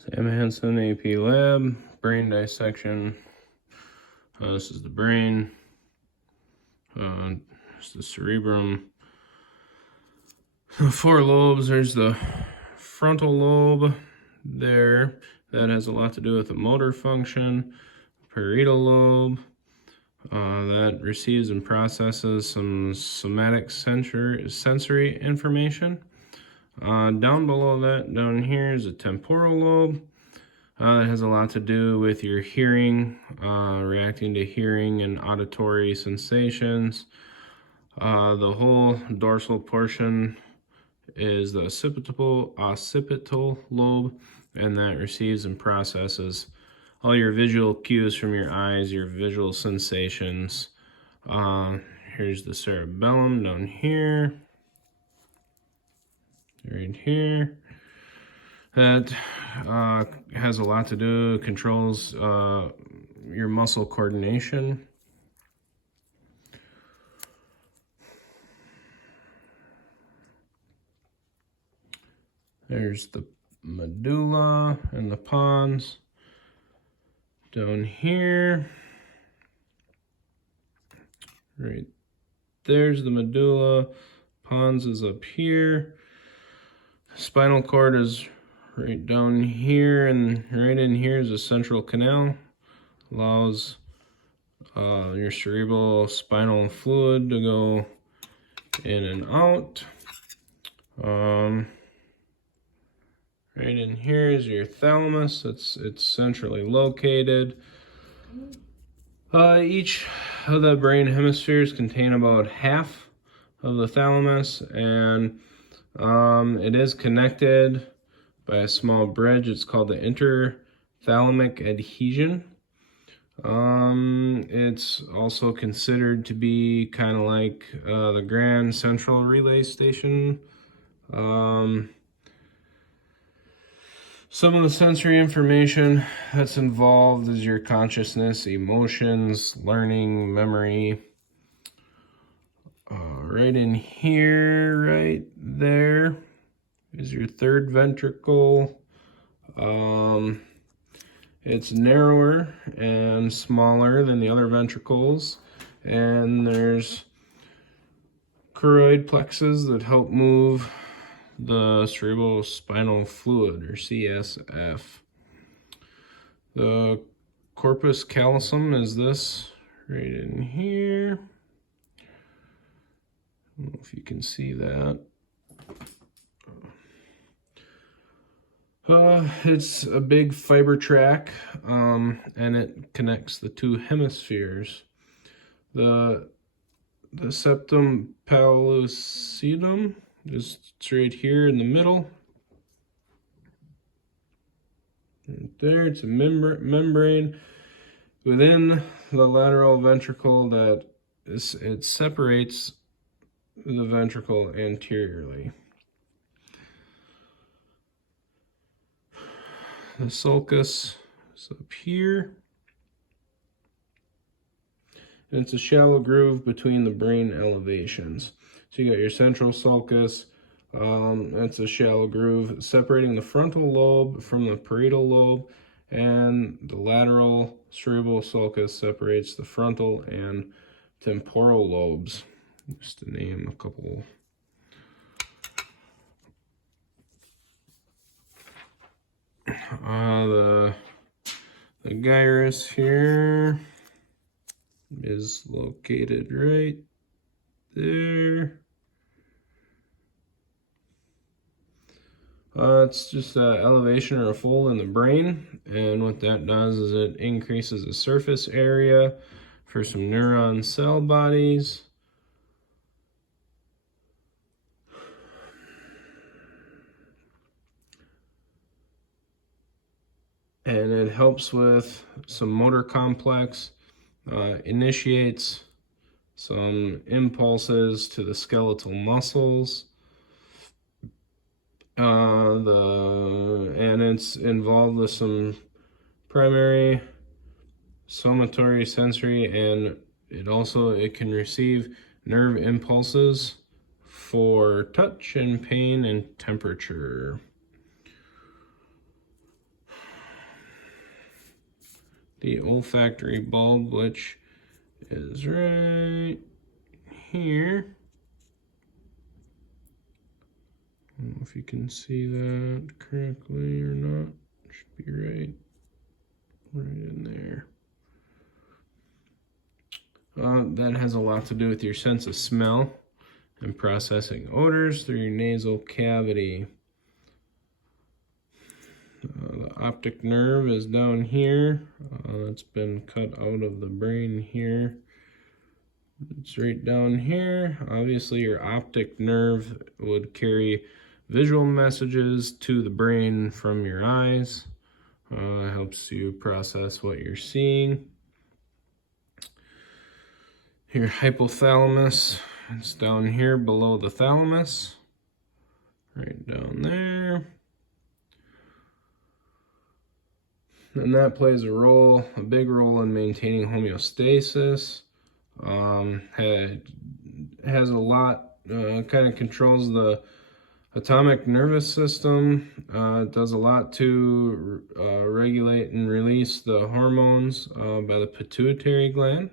Sam Hansen, A&P Lab Brain Dissection. This is the brain. It's the cerebrum. The four lobes. There's the frontal lobe there. That has a lot to do with the motor function. Parietal lobe. That receives and processes some somatic sensory information. Down below that, down here, is a temporal lobe. It has a lot to do with your hearing, reacting to hearing and auditory sensations. The whole dorsal portion is the occipital lobe, and that receives and processes all your visual cues from your eyes, your visual sensations. Here's the cerebellum down here. Right here. That has a lot to do, controls your muscle coordination. There's the medulla and the pons down here. Right there's the medulla, pons is up here. Spinal cord is right down here, and right in here is a central canal. Allows your cerebral spinal fluid to go in and out. Right in here is your thalamus. It's centrally located. Each of the brain hemispheres contain about half of the thalamus, and it is connected by a small bridge. It's called the interthalamic adhesion. It's also considered to be kind of like the Grand Central Relay Station. Some of the sensory information that's involved is your consciousness, emotions, learning, memory. Right in here, right there, is your third ventricle. It's narrower and smaller than the other ventricles, and there's choroid plexus that help move the cerebral spinal fluid, or CSF. The corpus callosum is this right in here. I don't know if you can see that. It's a big fiber track, and it connects the two hemispheres. The septum pellucidum is right here in the middle. Right there, it's a membrane within the lateral ventricle that it separates the ventricle anteriorly. The sulcus is up here, and it's a shallow groove between the brain elevations. So you got your central sulcus, that's a shallow groove separating the frontal lobe from the parietal lobe, and the lateral cerebral sulcus separates the frontal and temporal lobes. Just to name a couple. The gyrus here is located right there. It's just an elevation or a fold in the brain, and what that does is it increases the surface area for some neuron cell bodies. And it helps with some motor complex, initiates some impulses to the skeletal muscles, and it's involved with some primary somatory sensory, and it can receive nerve impulses for touch and pain and temperature. the olfactory bulb, which is right here. I don't know if you can see that correctly or not. It should be right in there. That has a lot to do with your sense of smell and processing odors through your nasal cavity. The optic nerve is down here. It's been cut out of the brain here. It's right down here. Obviously, your optic nerve would carry visual messages to the brain from your eyes. It helps you process what you're seeing. Your hypothalamus, it's down here below the thalamus, right down there. And that plays a big role in maintaining homeostasis. Has a lot, kind of controls the autonomic nervous system. It does a lot to regulate and release the hormones by the pituitary gland.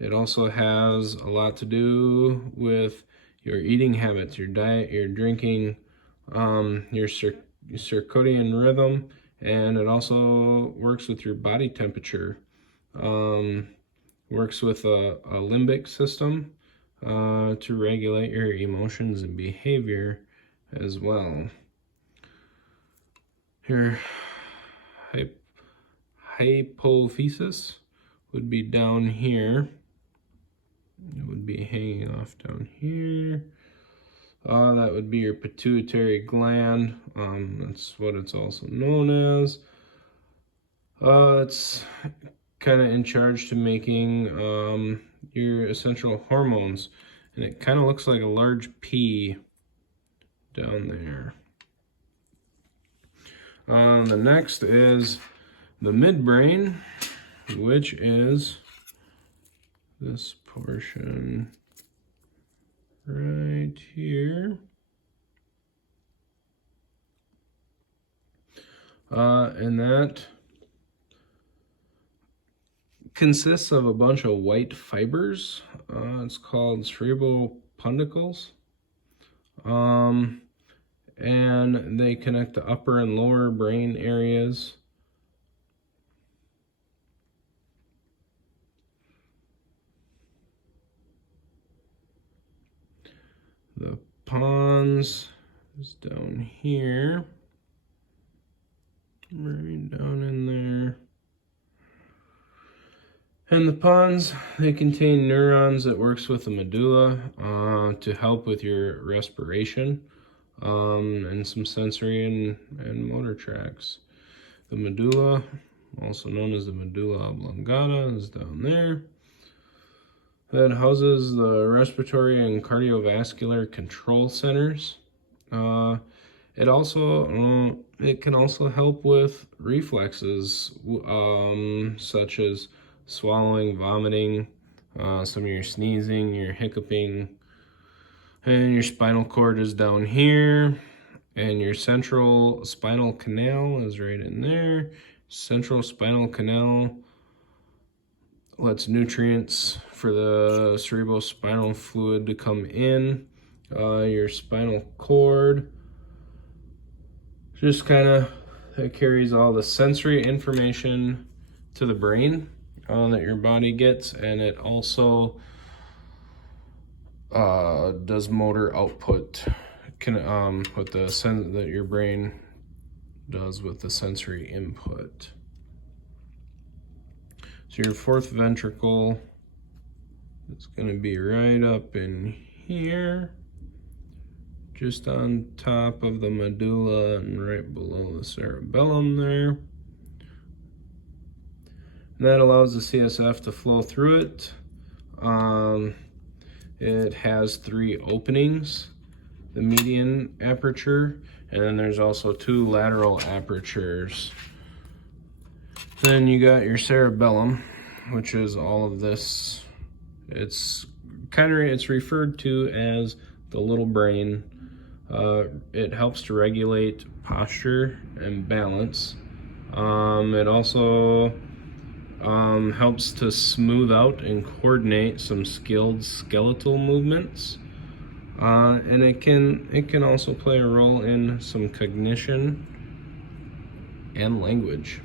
It also has a lot to do with your eating habits, your diet, your drinking, your circadian rhythm, and it also works with your body temperature. Works with a limbic system to regulate your emotions and behavior as well. Your hypophysis would be down here. It would be hanging off down here. That would be your pituitary gland. That's what it's also known as. It's kind of in charge to making your essential hormones, and it kind of looks like a large P down there. The next is the midbrain, which is this portion right here. And that consists of a bunch of white fibers. It's called cerebrospondicles. And they connect the upper and lower brain areas. The pons is down here, right down in there. And the pons, they contain neurons that works with the medulla to help with your respiration and some sensory and motor tracts. The medulla, also known as the medulla oblongata, is down there. That houses the respiratory and cardiovascular control centers. It can also help with reflexes, such as swallowing, vomiting, some of your sneezing, your hiccuping, and your spinal cord is down here, and your central spinal canal is right in there. Central spinal canal lets nutrients for the cerebrospinal fluid to come in. Your spinal cord just kind of carries all the sensory information to the brain that your body gets, and it also does motor output with the that your brain does with the sensory input. So your fourth ventricle is going to be right up in here, just on top of the medulla and right below the cerebellum there. And that allows the CSF to flow through it. It has 3 openings, the median aperture, and then there's also 2 lateral apertures. Then you got your cerebellum, which is all of this. It's referred to as the little brain. It helps to regulate posture and balance. It also helps to smooth out and coordinate some skilled skeletal movements. And it can also play a role in some cognition and language.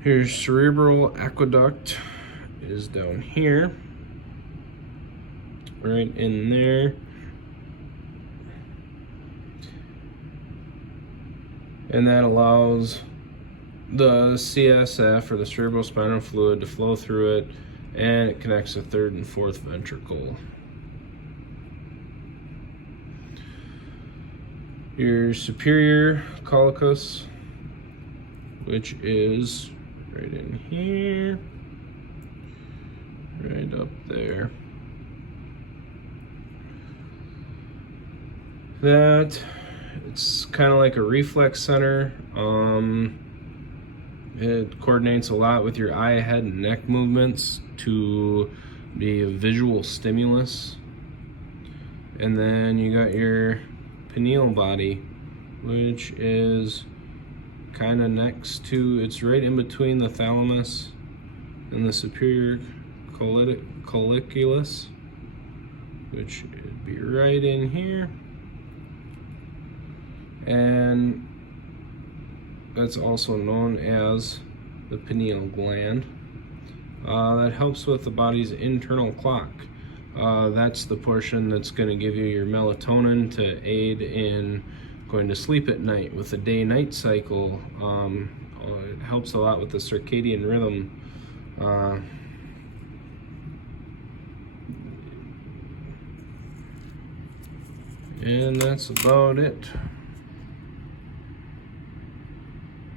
Here's cerebral aqueduct is down here, right in there. And that allows the CSF, or the cerebrospinal fluid, to flow through it, and it connects the third and fourth ventricle. Your superior collicus, which is right in here, right up there. That, it's kind of like a reflex center. It coordinates a lot with your eye, head, and neck movements to be a visual stimulus. And then you got your pineal body, which is kind of next to, it's right in between the thalamus and the superior colliculus, which would be right in here. And that's also known as the pineal gland. That helps with the body's internal clock. That's the portion that's going to give you your melatonin to aid in going to sleep at night with the day-night cycle. It helps a lot with the circadian rhythm. And that's about it.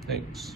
Thanks.